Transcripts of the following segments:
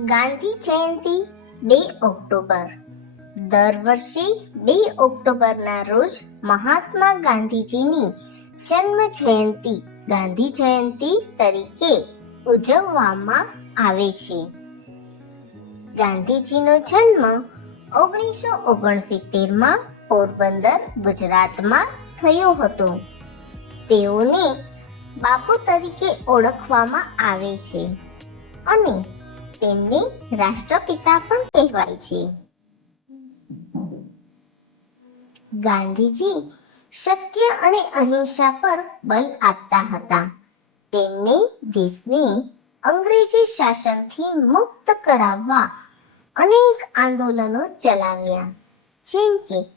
ગાંધી જયંતિ બે ઓક્ટોબર. દર વર્ષે બે ઓક્ટોબરના રોજ મહાત્મા ગાંધીજીની જન્મ જયંતિ ગાંધી જયંતિ તરીકે ઉજવવામાં આવે છે. ગાંધીજીનો જન્મ ઓગણીસો ઓગણસિત્તેરમાં પોરબંદર, ગુજરાતમાં થયો હતો. તેઓને બાપુ તરીકે ઓળખવામાં આવે છે અને તેમને રાષ્ટ્રપિતા પણ કહેવાય છે. ગાંધીજી સત્ય અને અહિંસા પર બલ આપતા હતા. તેમને દેશને અંગ્રેજી શાસનથી મુક્ત કરાવવા અનેક આંદોલનો ચલાવ્યા. જેમ કે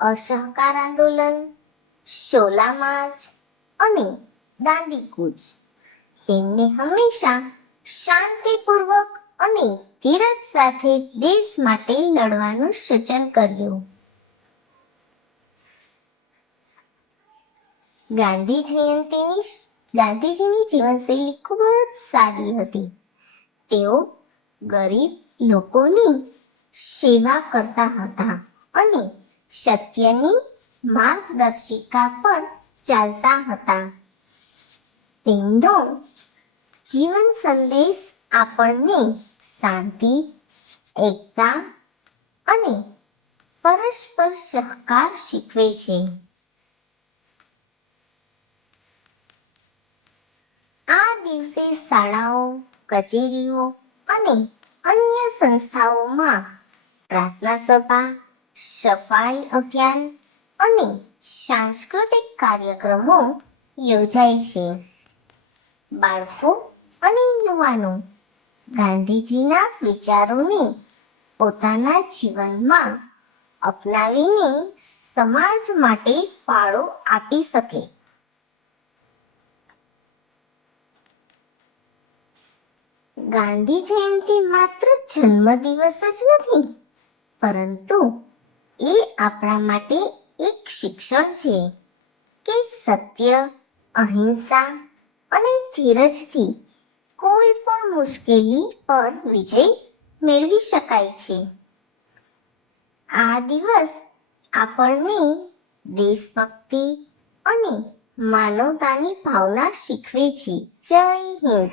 અસહકાર આંદોલન, શોલા માર્ચ અને દાંડી કૂચ. તેમને હંમેશા શાંતિપૂર્વક અને ધીરજ સાથે દેશ માટે લડવાનું સૂચન કર્યું. ગાંધી જયંતિની ગાંધીજીની જીવનશૈલી ખૂબ જ સાદી હતી. તેઓ ગરીબ લોકોની સેવા કરતા હતા અને સત્યની માર્ગદર્શિકા પર ચાલતા હતા. તેમનો જીવન સંદેશ આપણને શાંતિ, એકતા અને પરસ્પર સહકાર શીખવે છે. આ દિવસે શાળાઓ, કચેરીઓ અને અન્ય સંસ્થાઓમાં પ્રાર્થના સભા, સફાઈ અભિયાન અને સાંસ્કૃતિક કાર્યક્રમો યોજાય છે. બાળકો અને યુવાનો, ગાંધીજીના વિચારોને પોતાના જીવનમાં અપનાવીને સમાજ માટે ફાળો આપી શકે. ગાંધી જયંતિ માત્ર જન્મદિવસ જ નથી, પરંતુ એ આપણા માટે એક શિક્ષણ છે કે સત્ય, અહિંસા અને ધીરજથી કોઈ પણ મુશ્કેલી પર વિજય મેળવી શકાય છે. આ દિવસ આપણને દેશભક્તિ અને માનવતાની ભાવના શીખવે છે. જય હિન્દ.